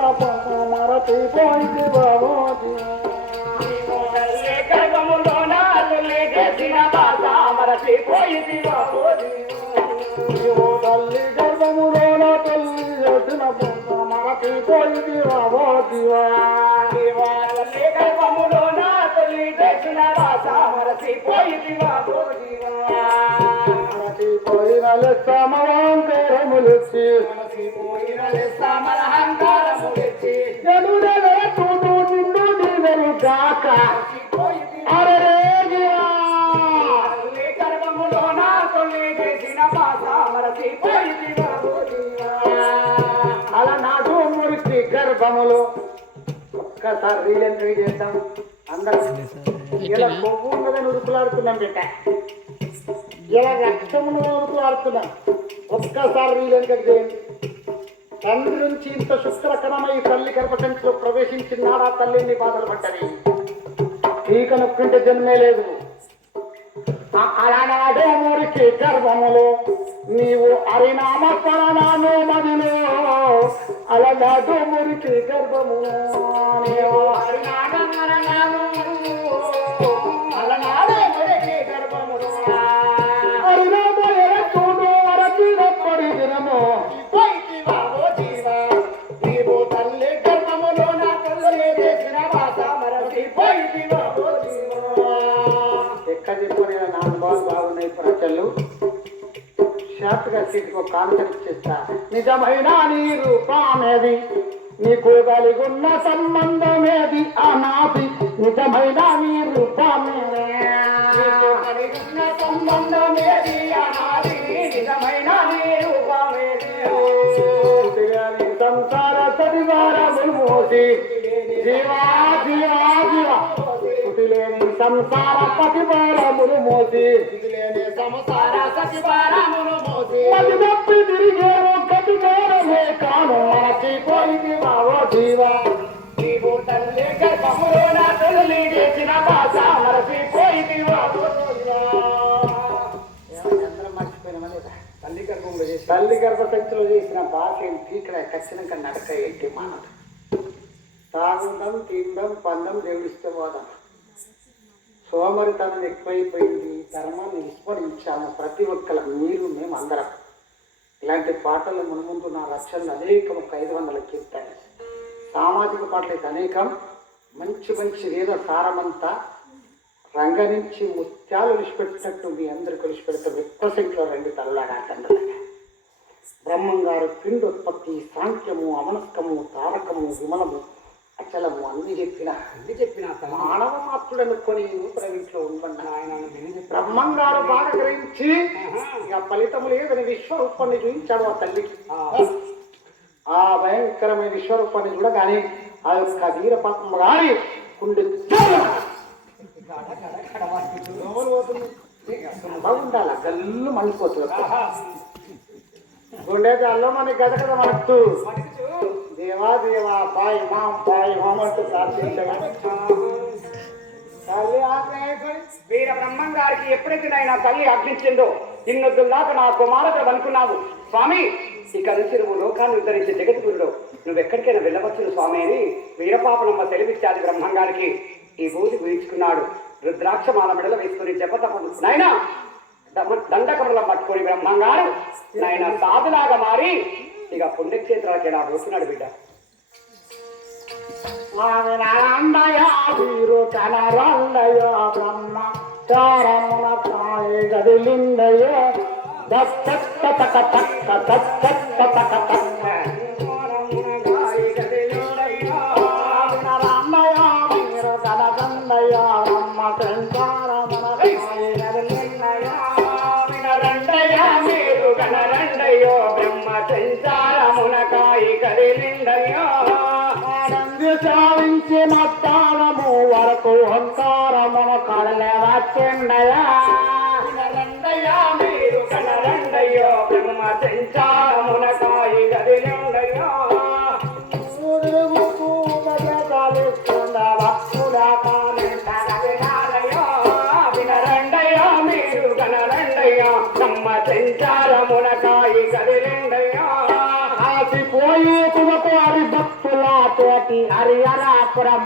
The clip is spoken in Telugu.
ఎత్తున మరతి పోయింది బాబో తల్లి గర్భములోన తల్లి బాధ మరచిపోయింది బాబు జీవో తల్లి గర్భములోన తల్లి ఎత్తున మరతి పోయింది బాబో జీవా తల్లి తల్లి చేసిన బాధ మరచిపోయింది బాబు మరతి లెక్క మవాంకరములెత్తి ఒక్కసారి రీలెంట్ చేద్దాం. అందరూ ఇలా కొవ్వు ఉన్నదని ఉరుకులాడుతున్నాం బిడ్డ. ఇలా రక్తం ఉన్నదని ఉరుకులాడుతున్నాం. ఒక్కసారి రీలెంట్ చేయండి. తండ్రి నుంచి ఇంత శుక్రకరమై తల్లి గర్భసంచిలో ప్రవేశించినాడా తల్లిని బాధలు పడ్డది. ఈక నొక్కింటే జన్మే లేదు. అలనాడే మురికి గర్భములో నీవు హరినామ పరనాను మదిలో అలనాడు మురికి గర్భములో మురికి గర్భములో తల్లి గర్భములో నా చెప్పని బాగున్నాయి ప్రజలు. షార్ట్గా సీట్కి ఒక కాన్సెప్ట్ చేస్తా నిజమైన నీ రూపమేది నీకు కలిగున్న సంబంధమేది? అనాది. నిజమైన నీ రూపమేది కలిగిన సంబంధమేది? అనాది. నిజమైన నీ రూపమేది సంసార సరివారములు మోసి జీవా జీవా జీవా. సంసార పతివారములు మోసి సంసార సచివారమును మోసి. తిరిగేరు తల్లి గర్భసంచిలో చేసిన భాష ఏంటి ఇక్కడ ఖచ్చితంగా నడక ఏంటి మానవుడు? తాగుండం తిండం పండం దేవుడిస్తే పోదాం సోమరితనం ఎక్కువైపోయింది ధర్మాన్ని విస్మరించాము ప్రతి ఒక్కరు మీరు మేము అందరం. ఇలాంటి పాటలు మునుముందు నా రచనలు అనేకం ఒక ఐదు వందల కీర్తన సామాజిక పాటలు అయితే అనేకం. మంచి మంచి వేద సారమంతా రంగ నుంచి ముత్యాలు విడిచిపెట్టినట్టు మీ అందరికి విడిచిపెడతాం ఎక్కువ సంఖ్యలో రండి తల్లాడాకండలాగా బ్రహ్మం గారు పిండోత్పత్తి సాంఖ్యము అమనస్కము తారకము విమలము అచలము అన్ని చెప్పిన. అన్ని చెప్పిన మానవ మాత్రుడను కొని ఇంట్లో ఉండమన్న ఆయన విని చెప్పి బ్రహ్మం గారు బాగా గ్రహించి ఇక ఫలితము లేదని విశ్వరూపాన్ని చూపించాడు ఆ తల్లికి. ఆ. భయంకరమైన విశ్వరూపాన్ని చూడగానే ఆ యొక్క వీరపాపం గాని గుండె బాగుండాల? గల్లు మండిపోతుంది గుండె జాల్లో మన గద గద మనకు దేవా దేవా పాయ్ మా పాయ్ మామంటూ ప్రార్థించగా. తల్లి వీర బ్రహ్మం గారికి ఎప్పుడైతే ఆయన తల్లి అర్పించిందో ఇన్నొద్దు దాకా నా కుమారుడు అనుకున్నావు. స్వామి ఇక నుంచి నువ్వు లోకాన్ని ఉద్ధరించే జగద్గురుడు. నువ్వు ఎక్కడికైనా వెళ్ళవచ్చును స్వామి అని వీరపాపనమ్మ తెలివిచ్చాది బ్రహ్మం గారికి ఈ బూది గురించుకున్నాడు. రుద్రాక్ష మాల మెడలో వేసుకుని జపతపడు నాయనా దండకముల పట్టుకొని బ్రహ్మంగారు నాయన సాధులాగా మారి ఇక పుణ్యక్షేత్రాలకి నా పోతున్నాడు బిడ్డ. స్వామి నారాయణ వీరు కనరండయ బ్రహ్మ చారమున తాయి గదిలిందయ దత్తక్క తక తక్క దత్తక్క తక్క తక్క మీరు బ్రహ్మ సంసారమున కాయి కదిలిండయ్యో. ఆనంది సాధించిన తాళము వరకు అంతారమున కడలే వచ్చిండయా బ్రహ్మ సంచారమునకాయి కదిలిండయ్యో. ఆసిపోయి తుమకు హరి భక్తుల మొదటి హరిహరాపురం